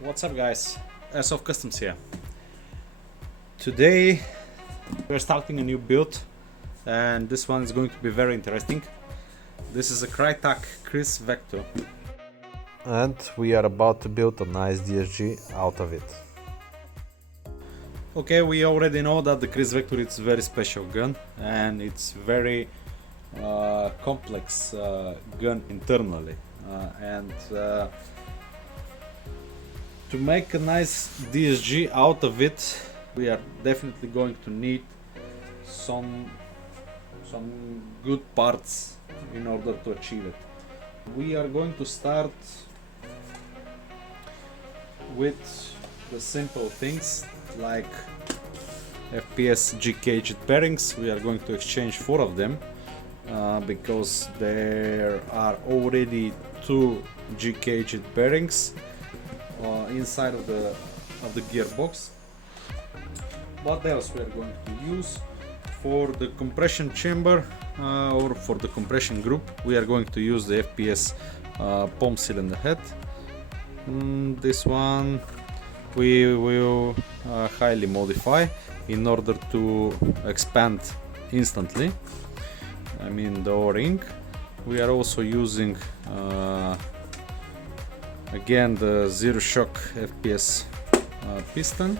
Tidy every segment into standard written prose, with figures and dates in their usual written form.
What's up guys, of Customs here. Today we're starting a new build and this one is going to be very interesting. This is a Krytac Kriss Vector. And we are about to build a nice DSG out of it. Okay, we already know that the Kriss Vector is a very special gun and it's very complex gun internally to make a nice DSG out of it, we are definitely going to need some good parts in order to achieve it. We are going to start with the simple things like FPS G-caged bearings. We are going to exchange 4 of them because there are already 2 G-caged bearings inside of the gearbox. What else we are going to use? For the compression chamber or for the compression group, we are going to use the FPS palm cylinder head. This one we will highly modify in order to expand instantly. I mean the O-ring. We are also using again the zero shock FPS piston.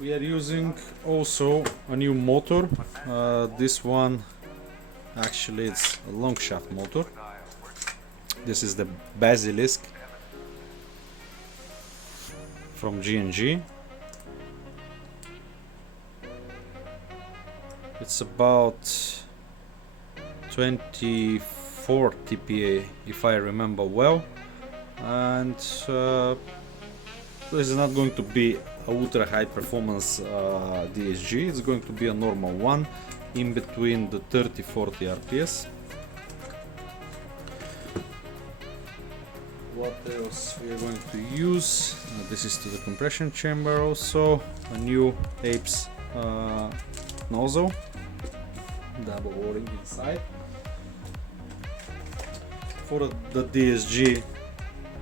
We are using also a new motor. This one actually it's a long shaft motor. This is the Basilisk from G&G. It's about 24 TPA if I remember well, and this is not going to be a ultra high performance DSG. It's going to be a normal one in between the 30-40 RPS. What else we are going to use? This is to the compression chamber also, a new Apes nozzle, double O-ring inside. For the DSG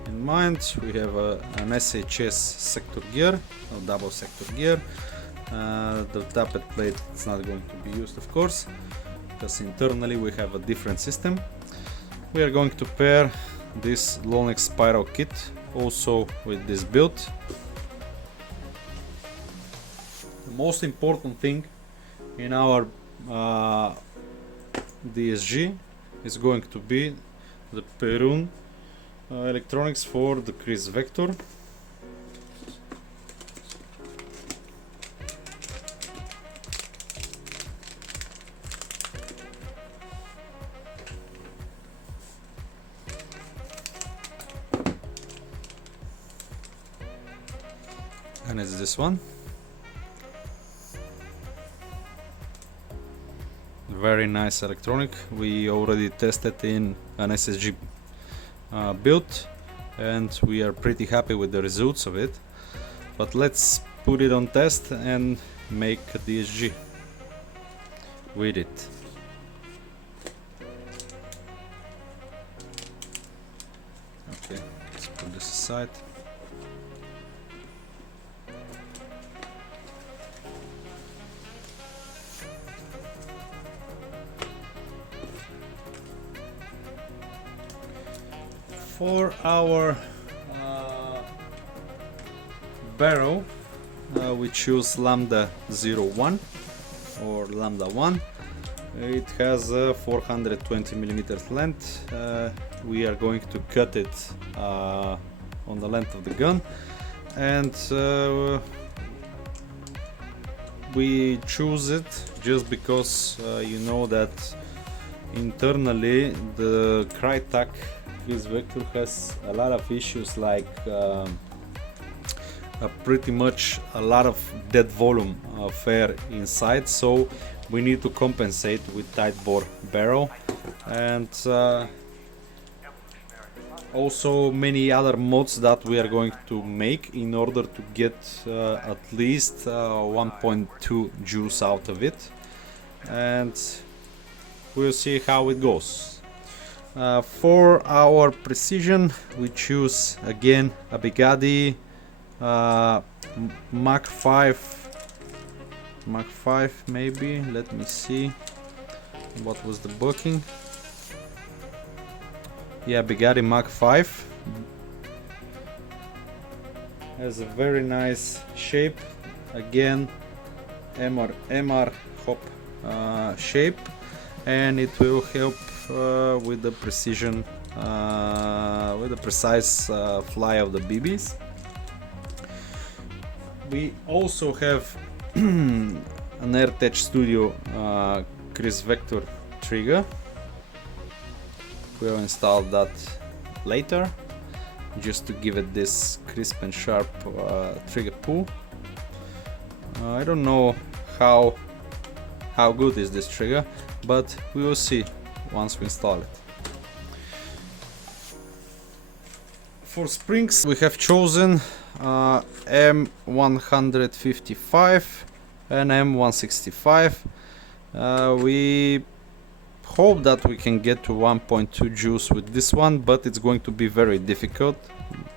in mind, we have an SHS sector gear, a double sector gear. The tappet plate is not going to be used, of course, because internally we have a different system. We are going to pair this Lonex spiral kit also with this build. The most important thing in our DSG is going to be the Perun electronics for the Kriss Vector. And it's this one. Very nice electronic. We already tested in an SSG build and we are pretty happy with the results of it. But let's put it on test and make a DSG with it. Okay, let's put this aside. For our barrel, we choose Lambda 01 or Lambda 1. It has a 420 millimeters length. We are going to cut it on the length of the gun, and we choose it just because you know that internally the Krytac Kriss Vector has a lot of issues, like pretty much a lot of dead volume of air inside, so we need to compensate with tight bore barrel, and also many other mods that we are going to make in order to get at least 1.2 juice out of it, and we'll see how it goes. For our precision, we choose again a Bugatti Mach 5 maybe. Let me see what was the booking. Yeah, Bugatti Mach 5 has a very nice shape. Again, MR hop shape, and it will help with the precision, with the precise fly of the BBs. We also have an AirTech Studio Kriss Vector trigger. We'll install that later, just to give it this crisp and sharp trigger pull. I don't know how good is this trigger, but we will see once we install it. For springs, we have chosen M155 and M165. We hope that we can get to 1.2 juice with this one, but it's going to be very difficult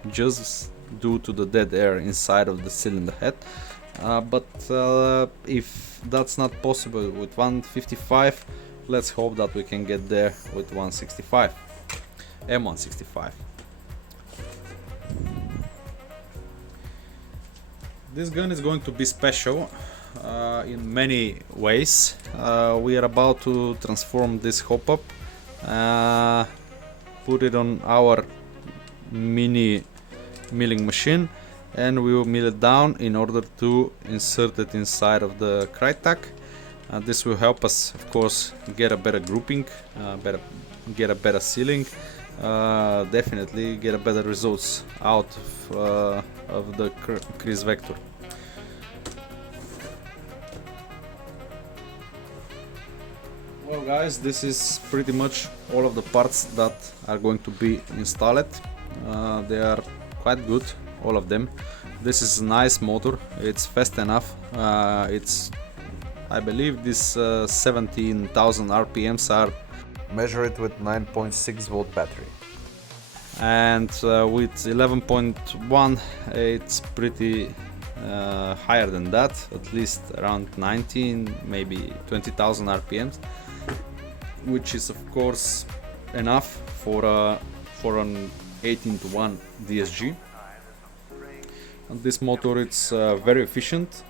just due to the dead air inside of the cylinder head. But if that's not possible with 155, let's hope that we can get there with 165, M165. This gun is going to be special in many ways. We are about to transform this hop-up, put it on our mini milling machine, and we will mill it down in order to insert it inside of the Krytac. This will help us, of course, get a better grouping, get a better sealing, definitely get a better results out of the Kriss Vector. Well guys, this is pretty much all of the parts that are going to be installed. They are quite good, all of them. This is a nice motor, it's fast enough. I believe this 17,000 RPMs are Measure it with 9.6 volt battery. and with 11.1 it's pretty higher than that, at least around 19, maybe 20,000 RPMs, which is of course enough for an 18:1 DSG. And this motor, it's very efficient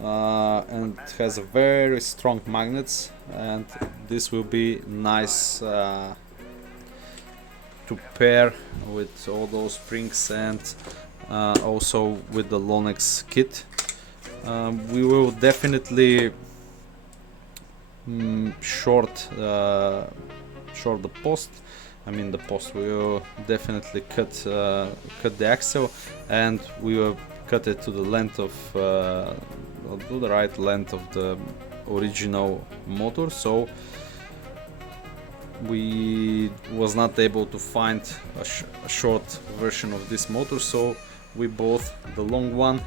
and has a very strong magnets, and this will be nice to pair with all those springs and also with the Lonex kit. We will definitely short the post. I mean, the post, we will definitely cut the axle, and we will cut it to the length of to the right length of the original motor. So we was not able to find a short version of this motor, so we bought the long one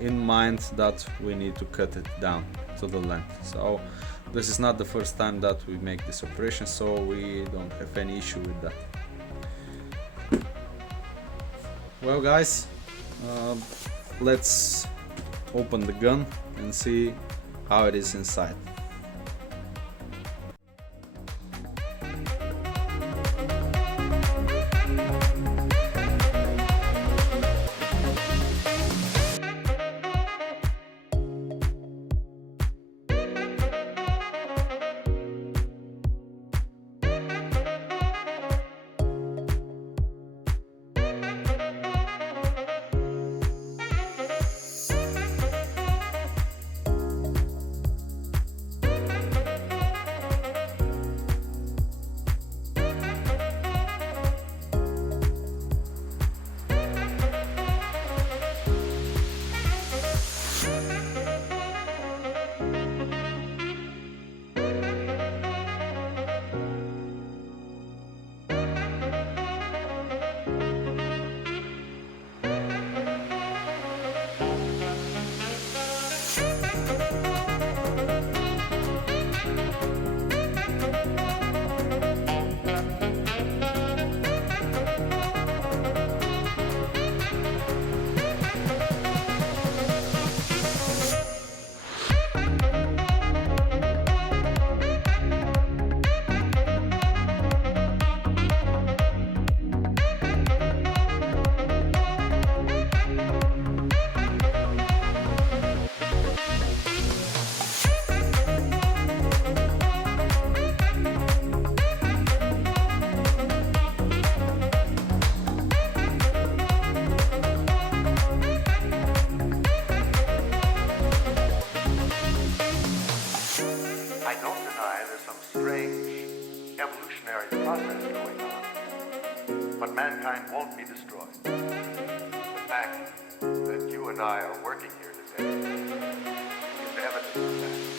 in mind that we need to cut it down to the length. So this is not the first time that we make this operation, so we don't have any issue with that. Well guys, let's open the gun and see how it is inside. but mankind won't be destroyed. The fact that you and I are working here today is evidence of that.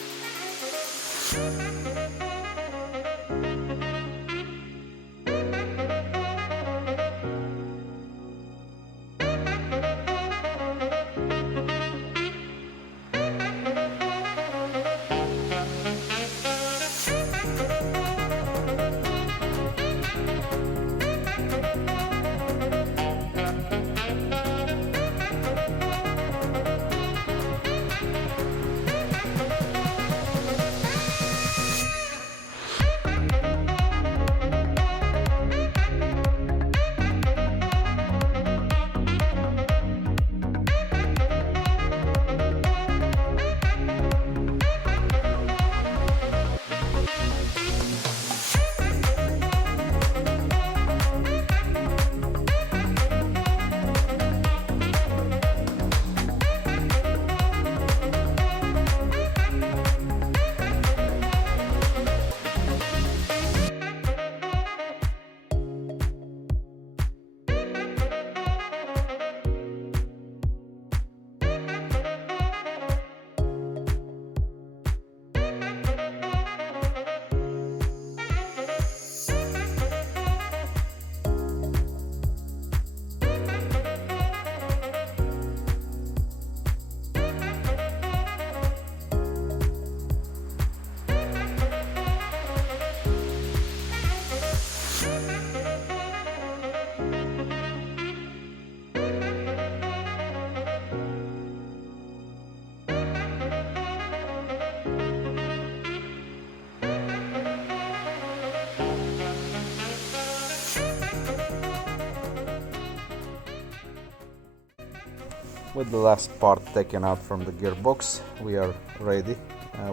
With the last part taken out from the gearbox, we are ready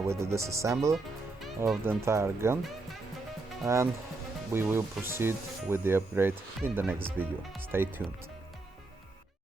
with the disassembly of the entire gun, and we will proceed with the upgrade in the next video. Stay tuned.